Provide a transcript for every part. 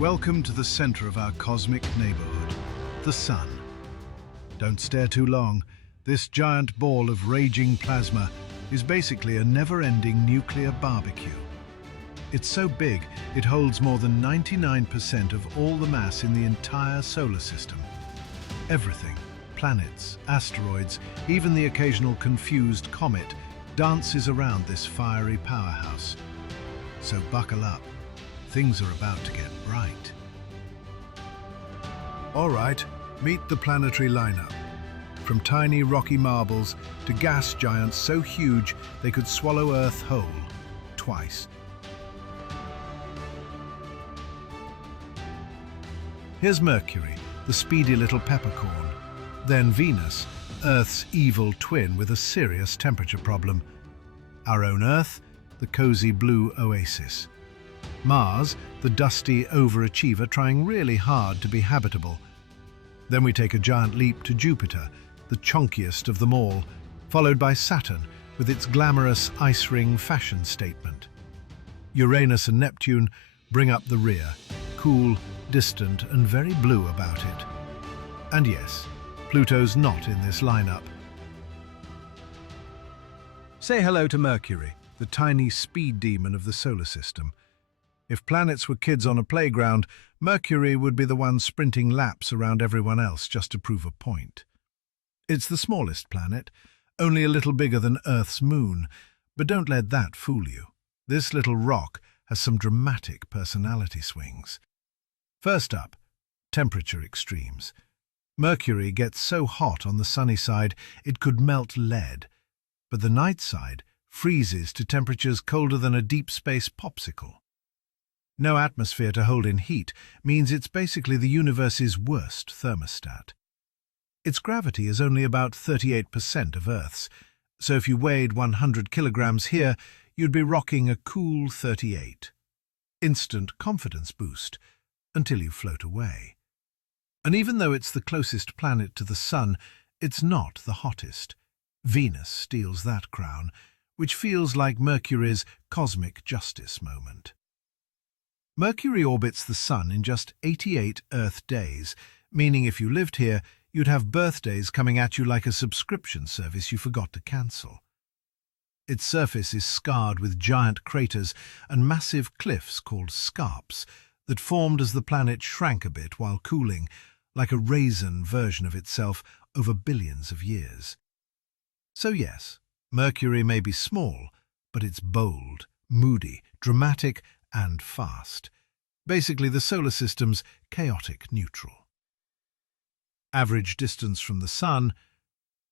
Welcome to the center of our cosmic neighborhood, the Sun. Don't stare too long. This giant ball of raging plasma is basically a never-ending nuclear barbecue. It's so big, it holds more than 99% of all the mass in the entire solar system. Everything, planets, asteroids, even the occasional confused comet, dances around this fiery powerhouse. So buckle up. Things are about to get bright. All right, meet the planetary lineup. From tiny rocky marbles to gas giants so huge they could swallow Earth whole, twice. Here's Mercury, the speedy little peppercorn. Then Venus, Earth's evil twin with a serious temperature problem. Our own Earth, the cozy blue oasis. Mars, the dusty overachiever trying really hard to be habitable. Then we take a giant leap to Jupiter, the chonkiest of them all, followed by Saturn with its glamorous ice ring fashion statement. Uranus and Neptune bring up the rear, cool, distant and very blue about it. And yes, Pluto's not in this lineup. Say hello to Mercury, the tiny speed demon of the solar system. If planets were kids on a playground, Mercury would be the one sprinting laps around everyone else just to prove a point. It's the smallest planet, only a little bigger than Earth's moon, but don't let that fool you. This little rock has some dramatic personality swings. First up, temperature extremes. Mercury gets so hot on the sunny side it could melt lead, but the night side freezes to temperatures colder than a deep space popsicle. No atmosphere to hold in heat means it's basically the universe's worst thermostat. Its gravity is only about 38% of Earth's, so if you weighed 100 kilograms here, you'd be rocking a cool 38. Instant confidence boost, until you float away. And even though it's the closest planet to the Sun, it's not the hottest. Venus steals that crown, which feels like Mercury's cosmic justice moment. Mercury orbits the Sun in just 88 Earth days, meaning if you lived here, you'd have birthdays coming at you like a subscription service you forgot to cancel. Its surface is scarred with giant craters and massive cliffs called scarps that formed as the planet shrank a bit while cooling, like a raisin version of itself over billions of years. So yes, Mercury may be small, but it's bold, moody, dramatic, and fast. Basically the solar system's chaotic neutral. Average distance from the Sun,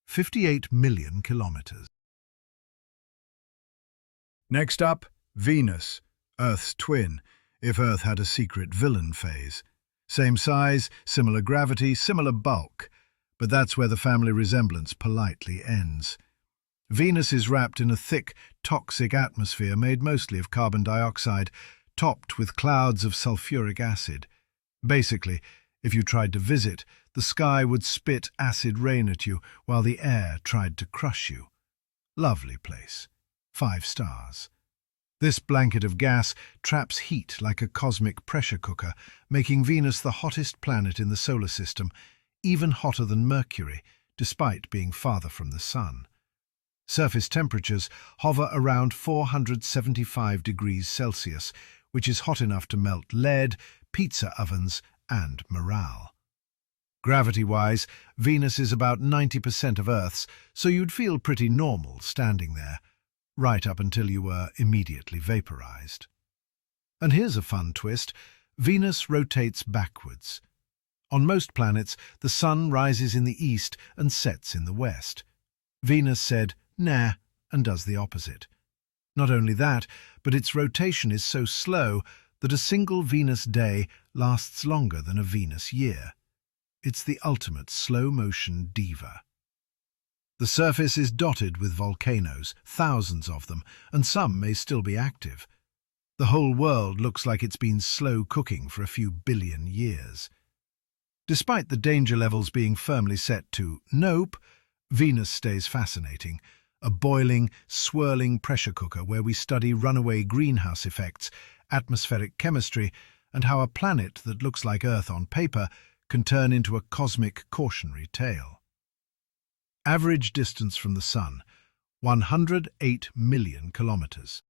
58 million kilometers. Next up, Venus, Earth's twin, if Earth had a secret villain phase. Same size, similar gravity, similar bulk, but that's where the family resemblance politely ends. Venus is wrapped in a thick, toxic atmosphere made mostly of carbon dioxide, topped with clouds of sulfuric acid. Basically, if you tried to visit, the sky would spit acid rain at you while the air tried to crush you. Lovely place. 5 stars. This blanket of gas traps heat like a cosmic pressure cooker, making Venus the hottest planet in the solar system, even hotter than Mercury, despite being farther from the Sun. Surface temperatures hover around 475 degrees Celsius, which is hot enough to melt lead, pizza ovens, and morale. Gravity-wise, Venus is about 90% of Earth's, so you'd feel pretty normal standing there, right up until you were immediately vaporized. And here's a fun twist. Venus rotates backwards. On most planets, the Sun rises in the east and sets in the west. Venus said, nah, and does the opposite. Not only that, but its rotation is so slow that a single Venus day lasts longer than a Venus year. It's the ultimate slow-motion diva. The surface is dotted with volcanoes, thousands of them, and some may still be active. The whole world looks like it's been slow cooking for a few billion years. Despite the danger levels being firmly set to nope, Venus stays fascinating, a boiling, swirling pressure cooker where we study runaway greenhouse effects, atmospheric chemistry, and how a planet that looks like Earth on paper can turn into a cosmic cautionary tale. Average distance from the Sun, 108 million kilometers.